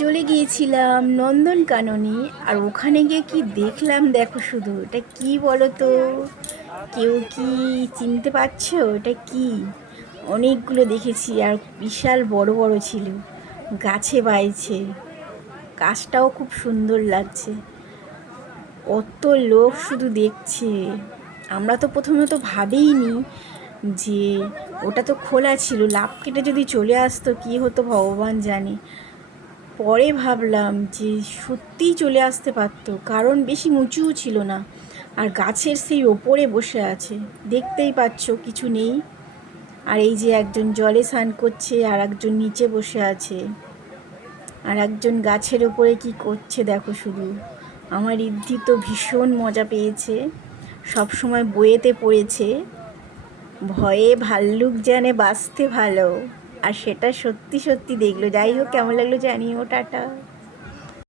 চলে গিয়েছিলাম নন্দনকাননে। আর ওখানে গিয়ে কি দেখলাম দেখো শুধু, এটা কি বলো তো? কেউ কি চিনতে পারছো এটা কি? অনেকগুলো দেখেছি আর বিশাল বড় বড় ছিল, গাছে বাইছে, গাছটাও খুব সুন্দর লাগছে। কত লোক শুধু দেখছে। আমরা তো প্রথমে তো ভাবেইনি যে ওটা তো খোলা ছিল, লাফ কেটে যদি চলে আসতো কি হতো ভগবান জানে। পরে ভাবলাম যে সত্যিই চলে আসতে পারতো, কারণ বেশি উঁচুও ছিল না, আর গাছের সেই ওপরে বসে আছে, দেখতেই পাচ্ছ কিছু নেই। আর এই যে একজন জলে স্নান করছে আর একজন নিচে বসে আছে, আর একজন গাছের ওপরে কি করছে দেখো শুধু। আমার ঋদ্ধি তো ভীষণ মজা পেয়েছে, সব সময় বইয়েতে পড়েছে ভয়ে ভাল্লুক জানে বাঁচতে ভালো, আর সেটা সত্যি সত্যি দেখলো। যাই হোক, কেমন লাগলো জানিও, টাটা।